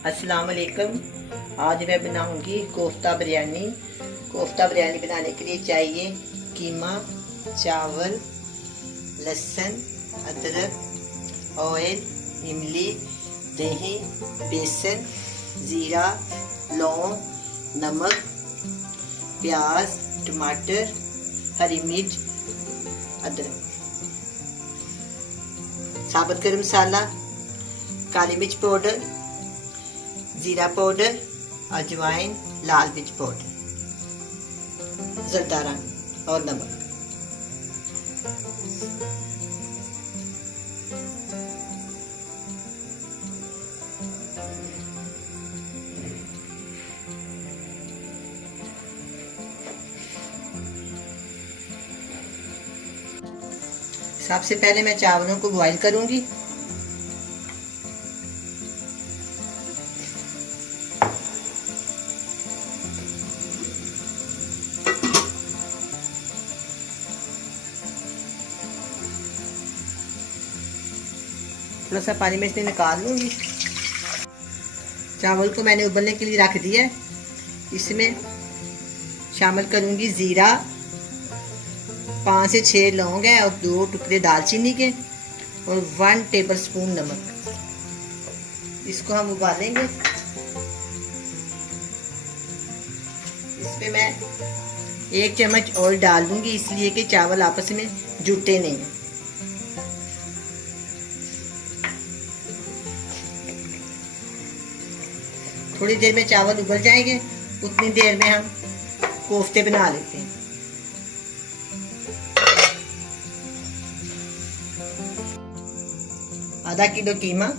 अस्सलाम वालेकुम। आज मैं बनाऊंगी कोफ्ता बिरयानी। कोफ्ता बिरयानी बनाने के लिए चाहिए कीमा, चावल, लहसुन, अदरक, ऑयल, इमली, दही, बेसन, ज़ीरा, लौंग, नमक, प्याज, टमाटर, हरी मिर्च, अदरक, साबुत गरम मसाला, काली मिर्च पाउडर, जीरा पाउडर, अजवाइन, लाल मिर्च पाउडर, जरदारा और नमक। सबसे पहले मैं चावलों को बॉईल करूंगी। थोड़ा सा पानी में इसमें निकाल लूंगी। चावल को मैंने उबलने के लिए रख दिया है। इसमें शामिल करूंगी ज़ीरा, 5 से 6 लौंग है और 2 टुकड़े दालचीनी के और 1 टेबलस्पून नमक। इसको हम उबालेंगे। इसमें मैं 1 चम्मच ऑयल डाल दूंगी, इसलिए कि चावल आपस में जुटे नहीं। थोड़ी देर में चावल उबल जाएंगे, उतनी देर में हम कोफ्ते बना लेते हैं। आधा किलो कीमा,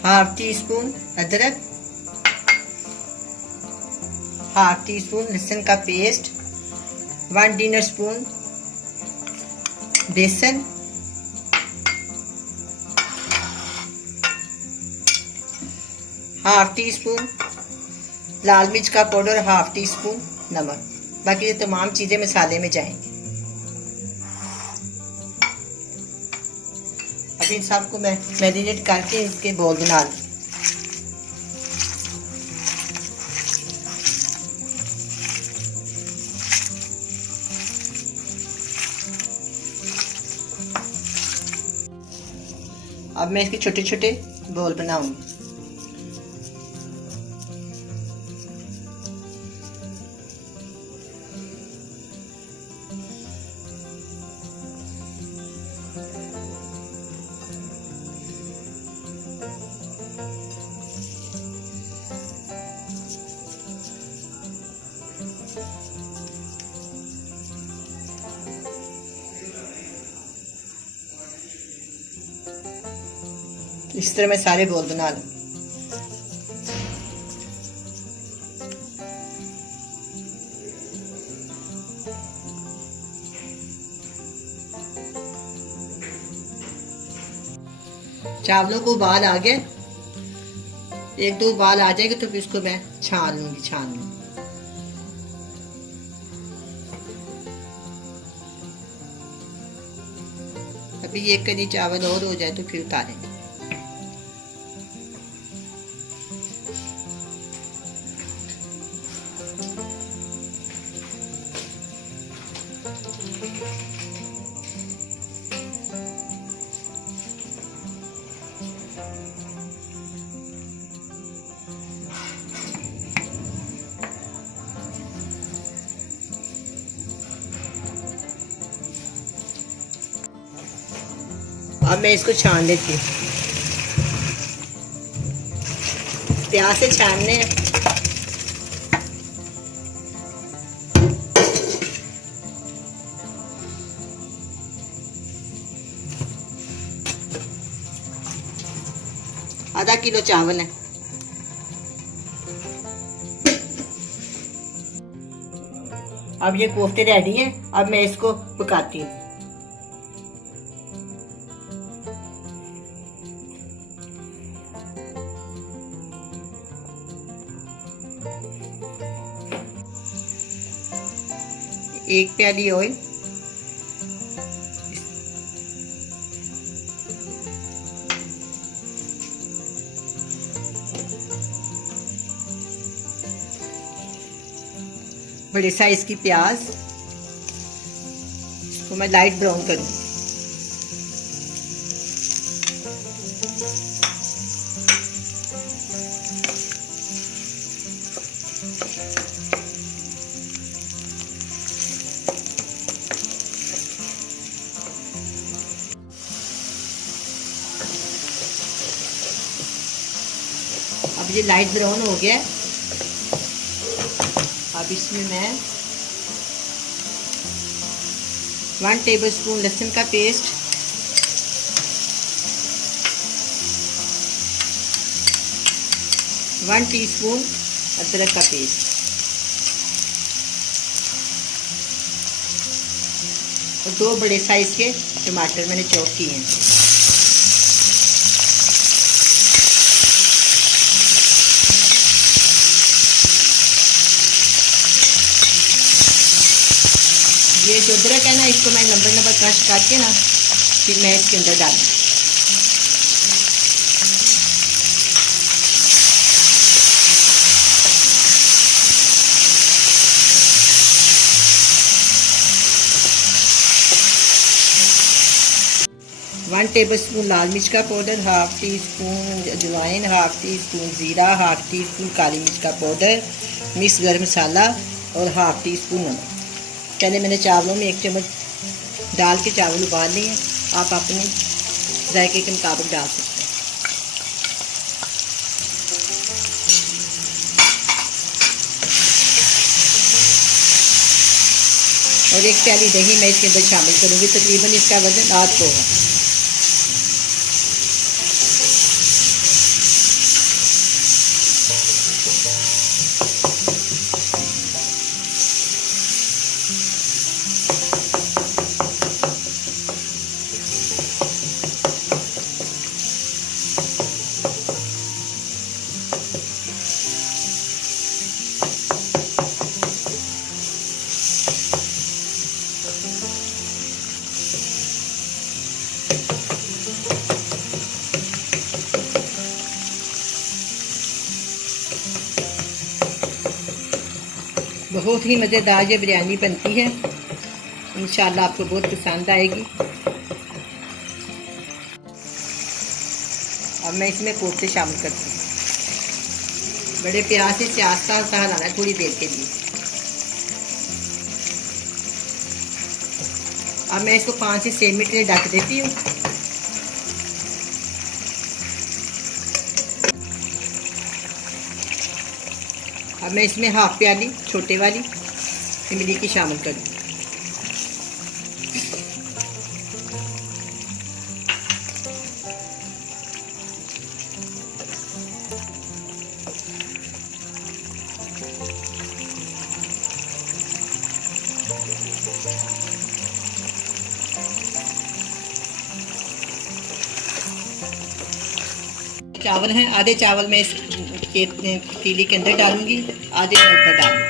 हाफ टी स्पून अदरक, हाफ टी स्पून लहसुन का पेस्ट, 1 डिनर स्पून बेसन, हाफ टी स्पून लाल मिर्च का पाउडर, हाफ टी स्पून नमक। बाकी ये तमाम चीजें मसाले में जाएंगी। अब इन सबको मैं मैरिनेट करके इसके बॉल बना लूँ। अब मैं इसके छोटे छोटे बॉल बनाऊंगी। इस तरह मैं सारे बॉल बना लूं। चावलों को उबाल आ गए, 1-2 उबाल आ जाएंगे तो फिर इसको मैं छान लूंगी। अभी 1 कड़ी चावल और हो जाए तो फिर उतारेंगे। अब मैं इसको छान लेती हूँ। प्याज से छानने हैं। आधा किलो चावल है। अब ये कोफ्ते रेडी हैं। अब मैं इसको पकाती हूँ। 1 प्याली ऑयल, बड़े साइज की प्याज, इसको मैं लाइट ब्राउन करूँ। अब ये लाइट ब्राउन हो गया। अब इसमें मैं 1 टेबलस्पून लहसुन का पेस्ट, 1 टीस्पून अदरक का पेस्ट और 2 बड़े साइज के टमाटर मैंने चॉप किए हैं। ये जो अदरक है ना, इसको मैं नंबर क्रश करके ना फिर मैं इसके अंदर डालूँ। वन टेबलस्पून लाल मिर्च का पाउडर, 1/2 टीस्पून अजवाइन, 1/2 टीस्पून ज़ीरा, 1/2 टीस्पून काली मिर्च का पाउडर, मिक्स गर्म मसाला और 1/2 टीस्पून नमक। पहले मैंने चावलों में 1 चम्मच डाल के चावल उबाल लिए हैं। आप अपने जायके के मुताबिक डाल सकते हैं। और 1 प्याली दही मैं इसके अंदर शामिल करूँगी। तकरीबन इसका वजन 8 होगा। बहुत ही मज़ेदार ये बिरयानी बनती है। इंशाल्लाह आपको बहुत पसंद आएगी। अब मैं इसमें कोफ्ते शामिल करती हूँ। बड़े प्यार से इसे आस्ता आस्ता हिलाना है थोड़ी देर के लिए। अब मैं इसको 5 से 6 मिनट के लिए ढक देती हूँ। अब मैं इसमें 1/2 प्याली छोटे वाली इमली की शामिल करूँ। चावल हैं, आधे चावल मैं इस पतीली के अंदर डालूंगी, आधे मैं ऊपर डालूंगी।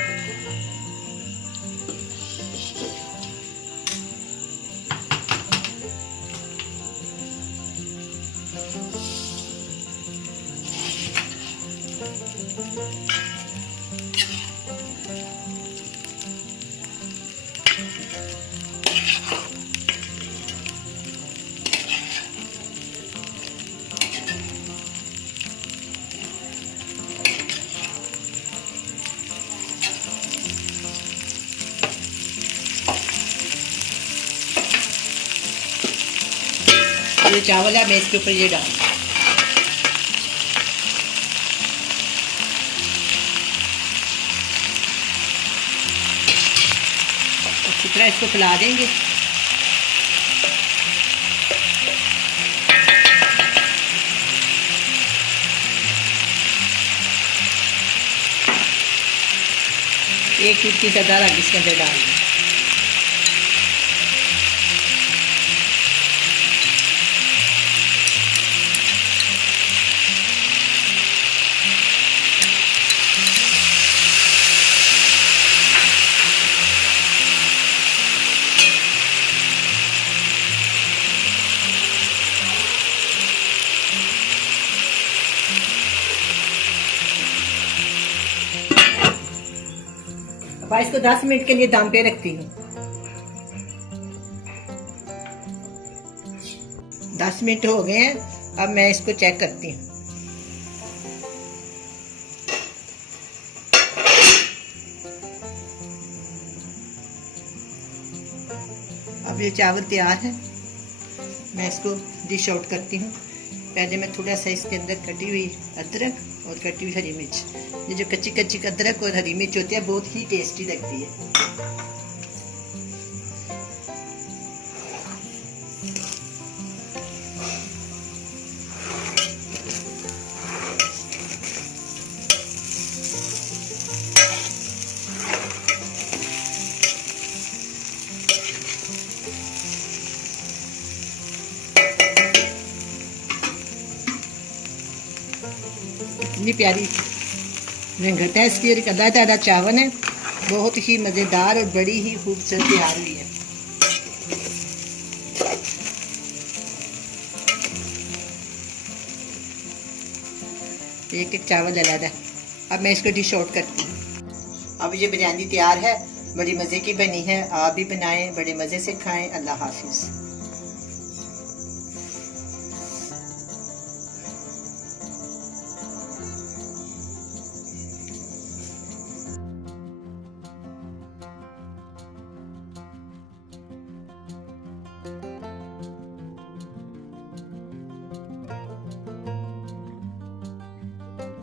ये चावल है, मैं इसके ऊपर ये डाल अच्छी तरह इसको फैला देंगे। एक चुटकी से ज़्यादा इसके अंदर डाल दें। और इसको 10 मिनट के लिए दम पे रखती हूँ। 10 मिनट हो गए हैं, अब मैं इसको चेक करती हूँ। अब ये चावल तैयार है, मैं इसको डिश आउट करती हूँ। पहले मैं थोड़ा सा इसके अंदर कटी हुई अदरक और कटी हुई हरी मिर्च, ये जो कच्ची कच्ची अदरक और हरी मिर्च होती है बहुत ही टेस्टी लगती है। इतनी प्यारी रंगत है इसकी, और कदा दादा चावल है, बहुत ही मज़ेदार और बड़ी ही खूबसूरत तैयार हुई है। एक एक चावल अलग है। अब मैं इसको डिश आउट करती हूँ। अब ये बिरयानी तैयार है, बड़ी मज़े की बनी है। आप भी बनाएं, बड़े मज़े से खाएं। अल्लाह हाफिज़।